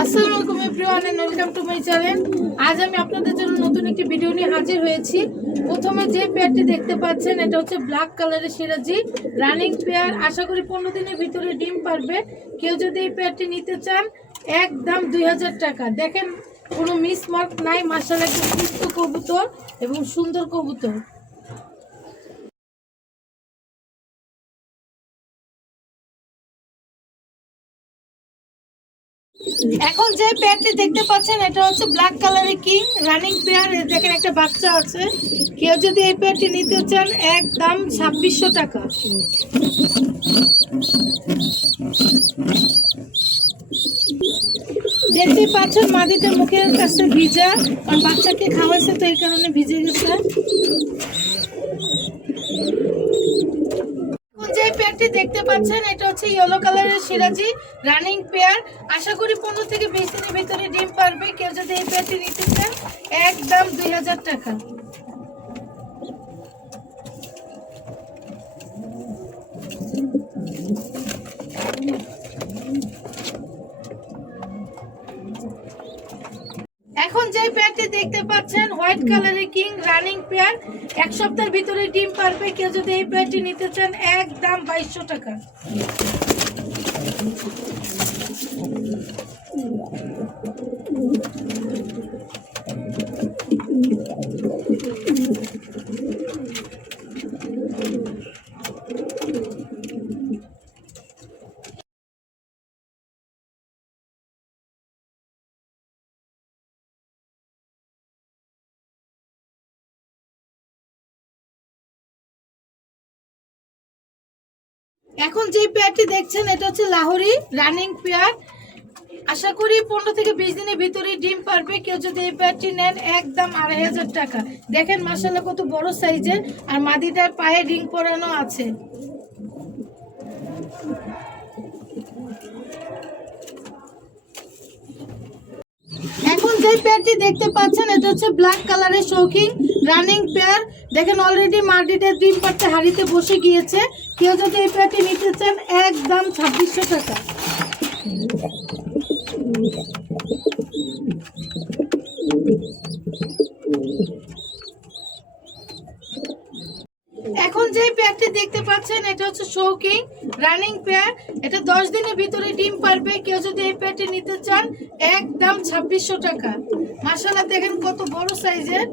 আসসালামু আলাইকুম everyone and welcome to my channel. আজ আমি আপনাদের জন্য নতুন একটি ভিডিও নিয়ে হাজির হয়েছি। প্রথমে যে পেয়ারটি দেখতে পাচ্ছেন, এটা হচ্ছে ব্ল্যাক কালারের সিরাজি রানিং পেয়ার। আশা করি পনেরো দিনের ভিতরে ডিম পারবে। কেউ যদি এই পেয়ারটি নিতে চান, একদম দুই হাজার টাকা। দেখেন, কোনো মিসমার্ক নাই মার্শাল একটা সুস্থ কবুতর এবং সুন্দর কবুতর। এখন যে পেয়ারটি দেখতে পাচ্ছেন, এটা হচ্ছে ব্ল্যাক কালারের কিং? রানিং পেয়ার দেখেন একটা বাচ্চা আছে। কেউ যদি এই পেয়ারটি নিতে চান একদম ছাব্বিশশো টাকা। দেখতেই পাচ্ছেন মাদিটা মুখের কাছে ভিজা কারণ বাচ্চাকে খাওয়াইছে তো এই কারণে ভিজে গেছে। যে পেয়ারটি দেখতে পাচ্ছেন, এটা হচ্ছে ইয়েলো কালারের সিরাজি রানিং পেয়ার আশা করি পনেরো থেকে বিশ দিনের ভিতরে ডিম পারবে। কেউ যদি এই পেয়ারটি নিতে চান, একদম দুই হাজার টাকা। এখন যে পেয়ারটি দেখতে পাচ্ছেন হোয়াইট কালারের কিং রানিং পেয়ার এক সপ্তাহের ভিতরে ডিম পারবে। যদি এই পেটি নিতে চান একদম বাইশশো টাকা। এখন যে পেয়ারটি দেখছেন, এটা হচ্ছে লাহোরি রানিং পেয়ার। আশা করি পনেরো থেকে বিশ দিনের ভিতরে ডিম পারবে। কেউ যদি এই পেয়ারটি নেন, একদম আড়াই হাজার টাকা। দেখেন মাসাল্লাহ কত বড় সাইজের। আর মাদিটার পায়ে রিং পরানো আছে। যে পেয়ারটি দেখতে পাচ্ছেন, এটা হচ্ছে ব্ল্যাক কালারের শৌখিন রানিং পেয়ার দেখেন অলরেডি মার্কেটের ডিম পাড়তে হাড়িতে বসে গিয়েছে। কেউ যদি এই পেয়ারটি নিতে চান একদম ছাব্বিশশো টাকা। এখন যে পেয়ারটি দেখতে পাচ্ছেন, এটা হচ্ছে শৌকিং রানিং পেয়ার এটা দশ দিনের ভিতরে ডিম পারবে। কেউ যদি এই পেয়ারটি নিতে চান একদম ছাব্বিশশো টাকা। মাসালা দেখেন কত বড় সাইজের।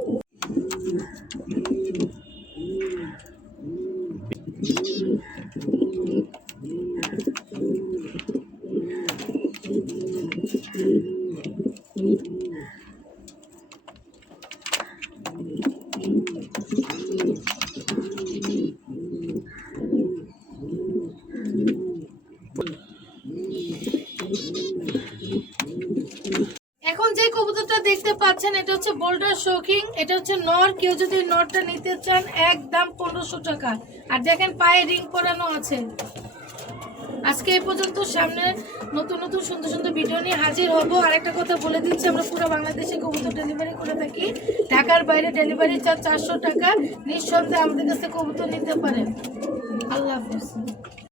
এখন যে কবুতরটা দেখতে পাচ্ছেন, এটা হচ্ছে বোল্ডার শৌকিং এটা হচ্ছে নর। কেউ যদি নরটা নিতে চান, একদম পনেরোশো টাকা। আর দেখেন পায়ে রিং পরানো আছে। আজকে এই পর্যন্ত সামনে নতুন নতুন সুন্দর সুন্দর ভিডিও নিয়ে হাজির হব। আরেকটা কথা বলে দিচ্ছি, আমরা পুরো বাংলাদেশে কবুতর ডেলিভারি করে থাকি। ঢাকার বাইরে ডেলিভারি চার্জ চারশো টাকা। নিঃসন্দেহে আমাদের কাছে কবুতর নিতে পারেন। আল্লাহ হাফিজ।